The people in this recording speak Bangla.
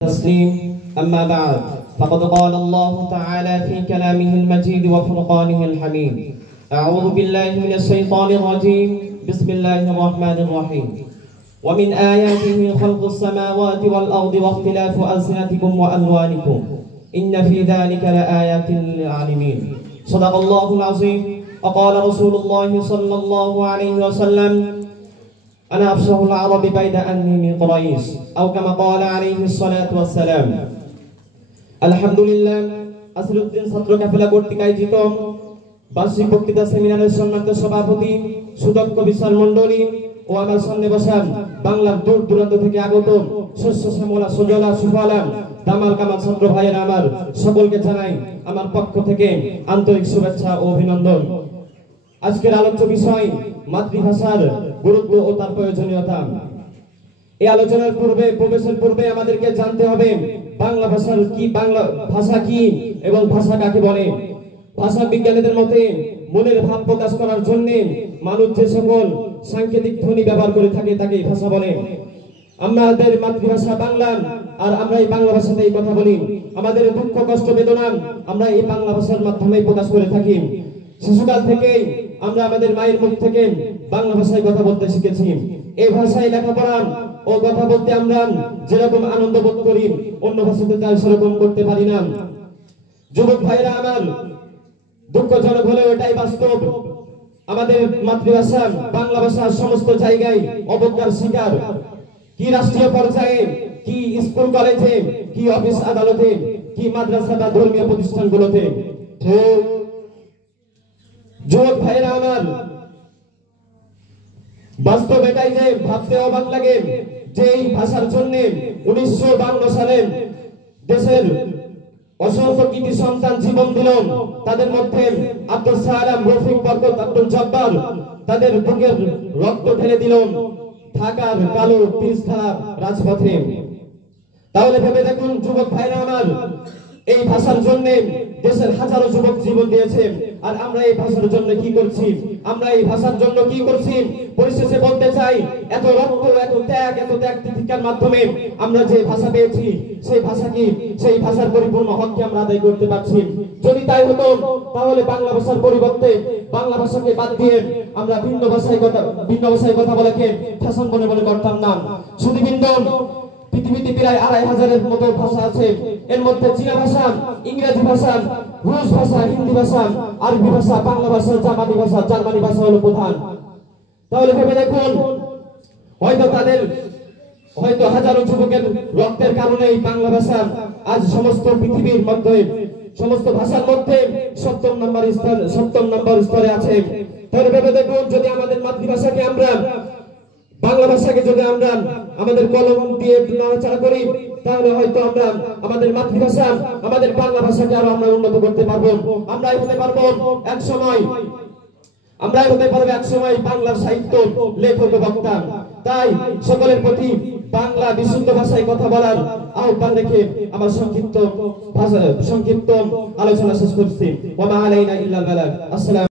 تسليم أما بعد فقد قال الله تعالى في كلامه المجيد وفرقانه الحميد أعوذ بالله من الشيطان الرجيم بسم الله الرحمن الرحيم ومن آياته خلق السماوات والأرض واختلاف ألسنتكم وألوانكم إن في ذلك لآيات للعالمين صدق الله العظيم وقال رسول الله صلى الله عليه وسلم أنا أفصح العرب بين أني من قريش أو كما قال عليه الصلاة والسلام الحمد لله আসিরউদ্দিন ছাত্র কাফেলা কর্তৃক আয়োজিত বার্ষিক বক্তৃতা সেমিনারের সম্মানিত সভাপতি সুদক্ষ বিশাল মণ্ডলী ও আমার সামনে বসা বাংলার দূর দূরান্ত থেকে আগত শস্য শ্যামলা সুজলা সুফলা দামাল কামাল ছাত্র ভাইয়েরা আমার সকলকে জানাই আমার পক্ষ থেকে আন্তরিক শুভেচ্ছা ও অভিনন্দন। আজকের আলোচ্য বিষয় মাতৃভাষার গুরুত্ব ও তার প্রয়োজনীয়তা। এই আলোচনার পূর্বে প্রবেশের পূর্বে আমাদেরকে জানতে হবে বাংলা ভাষা কি এবং ভাষা কাকে বলে। ভাষা বিজ্ঞানীদের মতে মনের ভাব প্রকাশ করার জন্য মানুষ যে সকল সাংকেতিক ধ্বনি ব্যবহার করে থাকে তাকে ভাষা বলে। আমাদের মাতৃভাষা বাংলা আর আমরা এই বাংলা ভাষাতেই কথা বলি। আমাদের দুঃখ কষ্ট বেদনা আমরা এই বাংলা ভাষার মাধ্যমে প্রকাশ করে থাকি। শিশুকাল থেকেই আমরা আমাদের মায়ের মুখ থেকে বাংলা ভাষায় কথা বলতে শিখেছি। এই ভাষায় লেখাপড়া ও কথা বলতে আমরা যেরকম আনন্দ বোধ করি অন্য ভাষাতে তার সেরকম করতে পারি না। যুবক ভাইরা আমার, দুঃখজনক হলেও এটাই বাস্তব। আমাদের মাতৃভাষা বাংলা ভাষা সমস্ত জায়গায় অবজ্ঞার শিকার। কি রাষ্ট্রীয় পর্যায়ে, কি স্কুল কলেজে, কি অফিস আদালতে, কি মাদ্রাসা বা ধর্মীয় প্রতিষ্ঠানগুলোতে। যুবক ভাইরা আমার, বাস্তব এটাই যে ভাবতে অবাক লাগে যে এই ভাষার জন্য 1952 সালে দেশের অসংখ্য কৃতি সন্তান জীবন দিল। তাদের মধ্যে আব্দুল সালাম, রফিক, বরকত, আব্দুল জব্বার তাদের বুকের রক্ত ঢেলে দিল ঢাকার কালো পিচঢালা রাজপথে। তাহলে ভেবে দেখুন যুবক ভাইরা আমার, এই ভাষার জন্য দেশের হাজারো যুবক জীবন দিয়েছে। আর আমরা এই ভাষার জন্য কি করছি? আমরা এই ভাষার জন্য কি করছি? পরিশেষে বলতে চাই, এত রক্ত, এত ত্যাগ তিতিকার মাধ্যমে আমরা যে ভাষা পেয়েছি সেই ভাষা কি, সেই ভাষার পরিপূর্ণ হককে আমরা আদায় করতে পারছি? যদি তাই হতো তাহলে বাংলা ভাষার পরিবর্তে বাংলা ভাষাকে বাদ দিয়ে আমরা ভিন্ন ভাষায় কথা বলাকে ফ্যাশন মনে করতাম না। শুধুবৃন্দ, পৃথিবীতে প্রায় 2500-এর মতো ভাষা আছে। এর মধ্যে চীনা ভাষা, ইংরেজি ভাষা, রুশ ভাষা, হিন্দি ভাষা, আরবি ভাষা, বাংলা ভাষা, জার্মানি ভাষা হলো প্রধান। তাহলে ভেবে দেখুন, হয়তো হাজারো যুবকের রক্তের কারণে এই বাংলা ভাষা আজ সমস্ত পৃথিবীর মধ্যে, সমস্ত ভাষার মধ্যে 7 নম্বর স্তরে আছে। তাহলে ভেবে দেখুন, যদি আমাদের মাতৃভাষাকে আমরা, বাংলা ভাষাকে যদি আমরা আমাদের কলম দিয়ে নাড়াচাড়া করি, তাহলে হয়তো আমরা আমাদের মাতৃভাষা, আমাদের বাংলা ভাষাকে আরো আমরা উন্নত করতে পারবো। আমরাই হতে পারবো এক সময় বাংলা সাহিত্য লেখক ও বক্তা। তাই সকলের প্রতি বাংলা বিশুদ্ধ ভাষায় কথা বলার আহ্বান রেখে আমার সংক্ষিপ্ত আলোচনা শেষ করছি। ওয়া মা আলাইনা ইল্লাল বালাগ। আসসালাম।